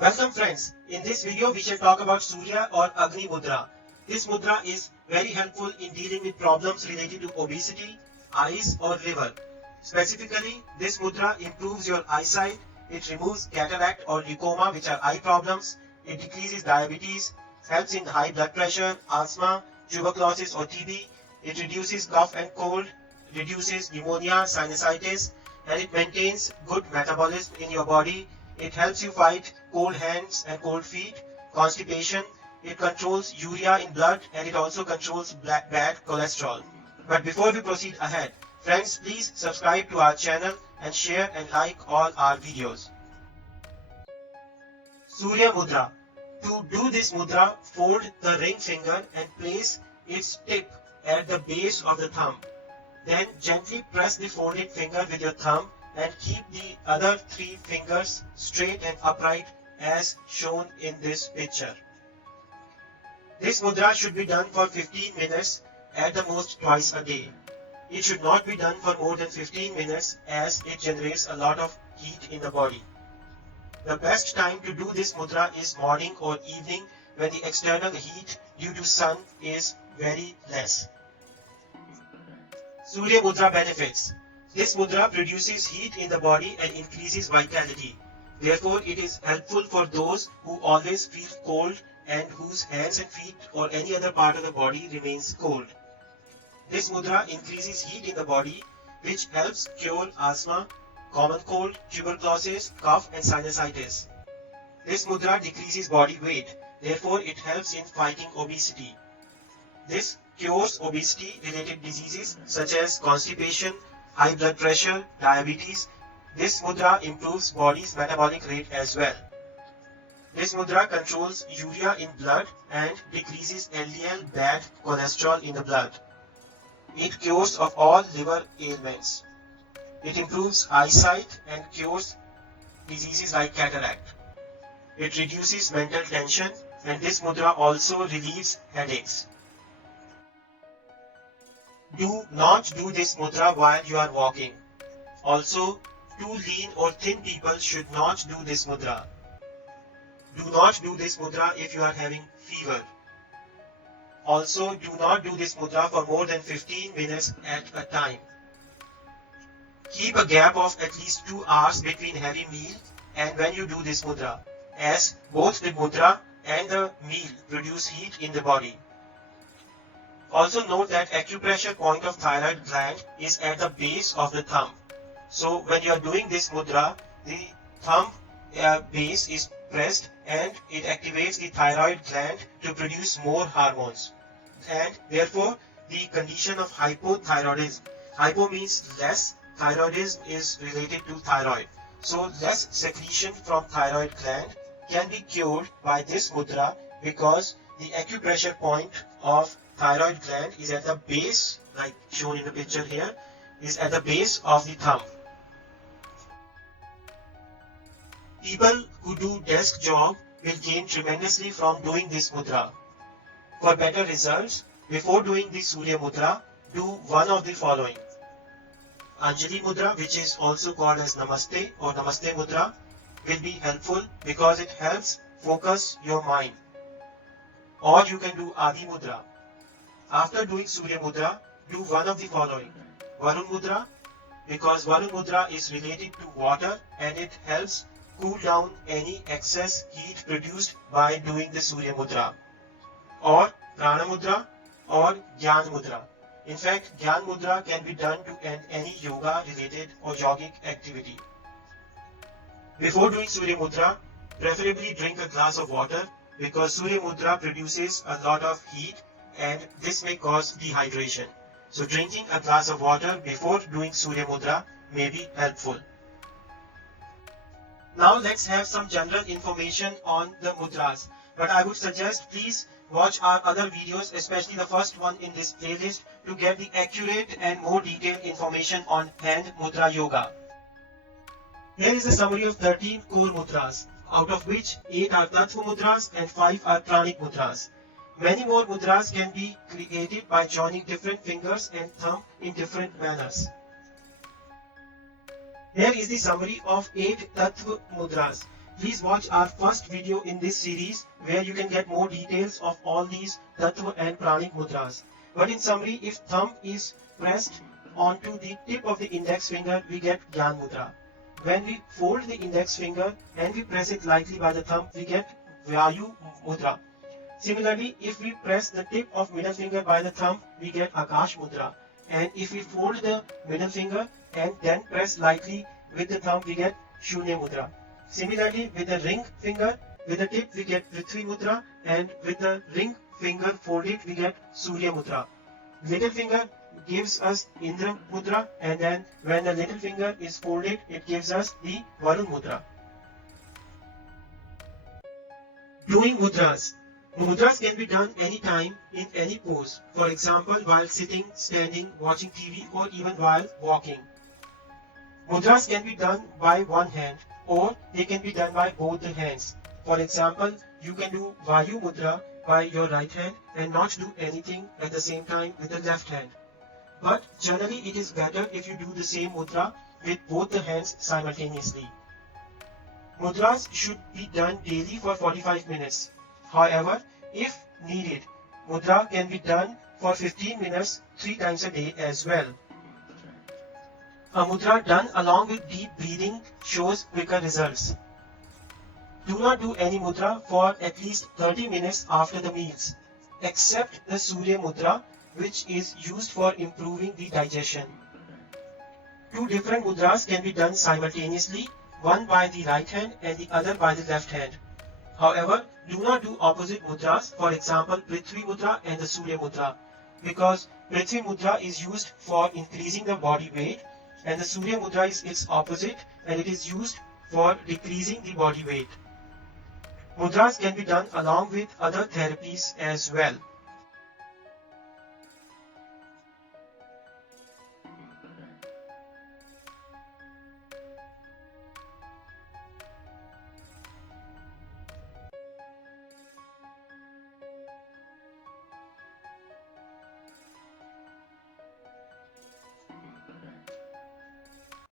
Welcome friends, in this video we shall talk about Surya or Agni Mudra. This mudra is very helpful in dealing with problems related to obesity, eyes or liver. Specifically, this mudra improves your eyesight, it removes cataract or leucoma which are eye problems, it decreases diabetes, helps in high blood pressure, asthma, tuberculosis or TB, it reduces cough and cold, reduces pneumonia, sinusitis, and it maintains good metabolism in your body. It helps you fight cold hands and cold feet, constipation. It controls urea in blood and it also controls bad cholesterol. But before we proceed ahead, friends, please subscribe to our channel and share and like all our videos. Surya Mudra. To do this mudra, fold the ring finger and place its tip at the base of the thumb. Then gently press the folded finger with your thumb and keep the other three fingers straight and upright as shown in this picture. This mudra should be done for 15 minutes, at the most twice a day. It should not be done for more than 15 minutes as it generates a lot of heat in the body. The best time to do this mudra is morning or evening when the external heat due to sun is very less. Surya Mudra benefits. This mudra produces heat in the body and increases vitality. Therefore, it is helpful for those who always feel cold and whose hands and feet or any other part of the body remains cold. This mudra increases heat in the body, which helps cure asthma, common cold, tuberculosis, cough and sinusitis. This mudra decreases body weight. Therefore, it helps in fighting obesity. This cures obesity-related diseases such as constipation, high blood pressure, diabetes. This mudra improves body's metabolic rate as well. This mudra controls urea in blood and decreases LDL-bad cholesterol in the blood. It cures of all liver ailments. It improves eyesight and cures diseases like cataract. It reduces mental tension and this mudra also relieves headaches. Do not do this mudra while you are walking. Also, too lean or thin people should not do this mudra. Do not do this mudra if you are having fever. Also, do not do this mudra for more than 15 minutes at a time. Keep a gap of at least 2 hours between heavy meal and when you do this mudra, as both the mudra and the meal produce heat in the body. Also note that acupressure point of thyroid gland is at the base of the thumb. So when you are doing this mudra, the thumb base is pressed and it activates the thyroid gland to produce more hormones. And therefore the condition of hypothyroidism. Hypo means less, thyroidism is related to thyroid. So less secretion from thyroid gland can be cured by this mudra because the acupressure point of thyroid gland is at the base, like shown in the picture here, is at the base of the thumb. People who do desk job will gain tremendously from doing this mudra. For better results, before doing the Surya Mudra, do one of the following. Anjali Mudra, which is also called as Namaste or Namaste Mudra, will be helpful because it helps focus your mind. Or you can do Adi Mudra. After doing Surya Mudra, do one of the following. Varun Mudra, because Varun Mudra is related to water and it helps cool down any excess heat produced by doing the Surya Mudra. Or Prana Mudra or Gyan Mudra. In fact, Gyan Mudra can be done to end any yoga related or yogic activity. Before doing Surya Mudra, preferably drink a glass of water because Surya Mudra produces a lot of heat and this may cause dehydration. So drinking a glass of water before doing Surya Mudra may be helpful. Now let's have some general information on the mudras. But I would suggest please watch our other videos, especially the first one in this playlist, to get the accurate and more detailed information on hand mudra yoga. Here is a summary of 13 core mudras, out of which 8 are tattva mudras and 5 are pranic mudras. Many more mudras can be created by joining different fingers and thumb in different manners. Here is the summary of 8 tattva mudras. Please watch our first video in this series where you can get more details of all these Tattva and Pranic mudras. But in summary, if thumb is pressed onto the tip of the index finger, we get Gyan Mudra. When we fold the index finger and we press it lightly by the thumb, we get Vayu Mudra. Similarly, if we press the tip of middle finger by the thumb, we get Akash Mudra. And if we fold the middle finger and then press lightly with the thumb, we get Shunya Mudra. Similarly, with the ring finger, with the tip we get Prithvi Mudra, and with the ring finger folded we get Surya Mudra. Little finger gives us Indra Mudra, and then when the little finger is folded, it gives us the Varun Mudra. Doing mudras. Mudras can be done anytime in any pose. For example, while sitting, standing, watching TV, or even while walking. Mudras can be done by one hand, or they can be done by both the hands. For example, you can do Vayu Mudra by your right hand and not do anything at the same time with the left hand. But generally it is better if you do the same mudra with both the hands simultaneously. Mudras should be done daily for 45 minutes. However, if needed, mudra can be done for 15 minutes 3 times a day as well. A mudra done along with deep breathing shows quicker results. Do not do any mudra for at least 30 minutes after the meals, except the Surya Mudra, which is used for improving the digestion. Two different mudras can be done simultaneously, one by the right hand and the other by the left hand. However, do not do opposite mudras, for example Prithvi Mudra and the Surya Mudra, because Prithvi Mudra is used for increasing the body weight and the Surya Mudra is its opposite and it is used for decreasing the body weight. Mudras can be done along with other therapies as well.